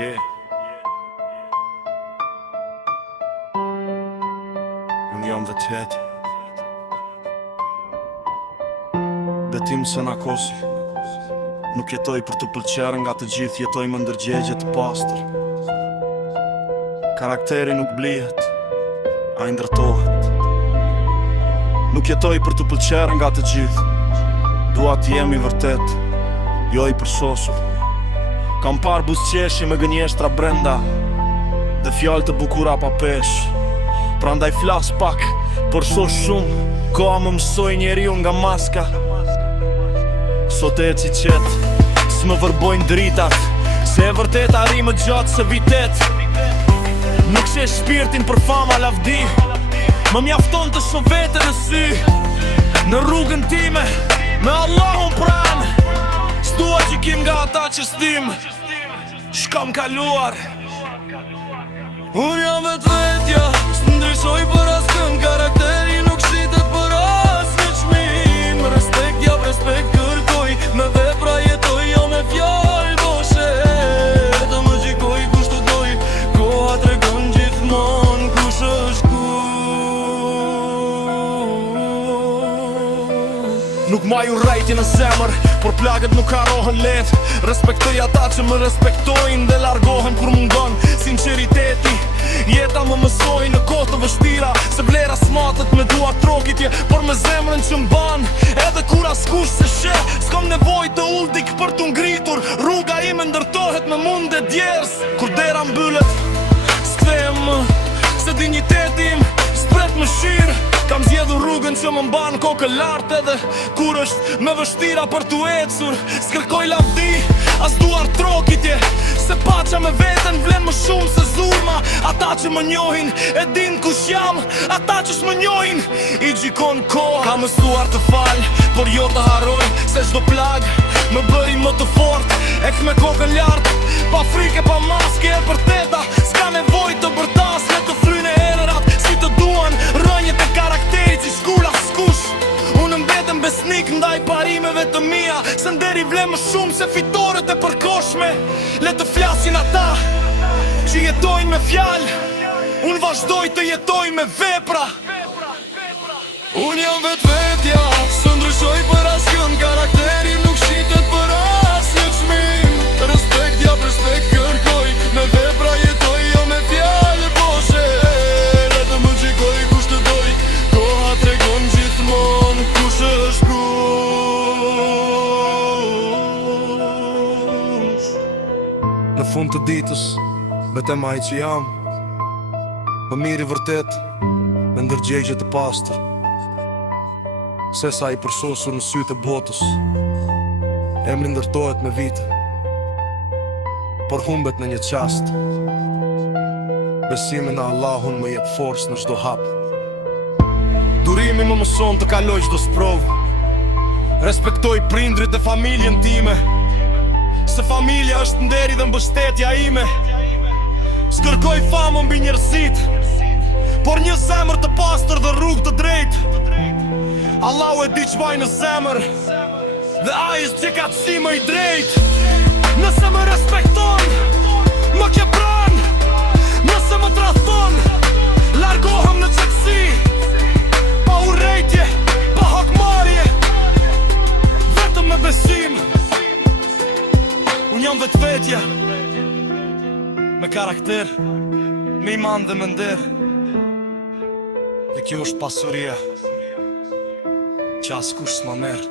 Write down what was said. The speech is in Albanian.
Yeah. Unë jam vetë betim se na kosi. Nuk jetoj për të pëlqerë, nga të gjithë jetoj më ndërgjegje të pastër. Karakteri nuk blihet, a i ndërtohet. Nuk jetoj për të pëlqerë, nga të gjithë dua të jemi vërtet, jo i përsosur. Kam parë buzëqeshi me gënjeshtra brenda dhe fjallë të bukura pa pesh. Prandaj flas pak, por shoh shumë, koha më mësoj njeriu nga maska. Sot e ci qetë, s'më vërbojnë dritat, se e vërtet arri më gjatë se vitet. Nuk shesh shpirtin për fama lavdi, më mjafton të shoh vete në sy. Në rrugën time, me Allahun pran, s'dua që kim nga ata që s'tim, shkam kaluar. Unë jam vetvetja, s'ndryshoj për askën, karakteri nuk shitet për asnjë çmim. Respekt jap, respekt kërkoj, me vepra jetoj, jo me fjalë boshe. Të më gjikoj kush të doj, koha tregon gjithmonë kush është kush. Nuk maj urrejtje në zemër, por plagët nuk harohen let. Respektoj ata që më respektojnë dhe largohen kur mungon sinceriteti. Jeta më mësoj në kohë të vështira, se vlera smatet me dua trokitje, por me zemrën që mban, edhe kur askush se she. S'kam nevoj të uldik për t'u ngritur, rruga ime ndërtohet me munde djers. Kur dera mbyllet, s'kthehem më, se digniteti im s'pret më shirë. Kam zgjedhur rrugën që më mban kokën lart, edhe kur është me vështira për t'u ecur. S'kërkoj lavdi, as duar trokitje, se paqa me veten vlen më shumë se zurma. Ata që më njohin e din kush jam, ata që s'më njohin i gjikon koha. Kam mësuar të fal, por jo të harroj, se çdo plag më bëri më të fort. Ek me kokën lart, pa frike, pa maske e përteta. S'ka nevoj të bërtas me të fryne erërat, si të duan rënjët e karakterit që shkula s'kush. Unë mbetem besnik ndaj parimeve të mia, se nderi vle më shumë se fitoret e përkoshme. Le të flasin ata që jetojnë me fjalë, unë vazhdoj të jetoj me vepra. Unë jam vetvetja, së ndryshoj për askën, karakteri nuk shitet për asnjë çmim. Respekt jap, respekt kërkoj, me vepra jetoj, jo me fjalë boshe. Le të më gjikoj kush të doj, koha tregon gjithmonë kush është kush. Në fund të ditës, betem ai që jam, më miri vërtet, me ndërgjegje të pastër, se sa i përsosur në sytë e botës. Emri ndërtohet me vite, por humbet në një qast. Besimi në Allahun më jep forcë në çdo hap. Durimi më mëson të kaloj çdo sprovë. Respektoj prindrit e familjen time, se familja është nderi dhe mbështetja ime. S'kërkoj famën mbi njerëzit, por një zemër të pastër dhe rrugë të drejtë. Allahu e di ç'vaj në zemër, dhe ai është që ka më i drejtë. Nëse më respekton, më ke pranë. Nëse më tradhton, largohem në qetësi, pa urrejtje, pa hakmarrje, vetëm me besim. Unë jam vetvetja, me karakter, me iman dhe me nder. Dhe kjo është pasuria që askush s'ma merr.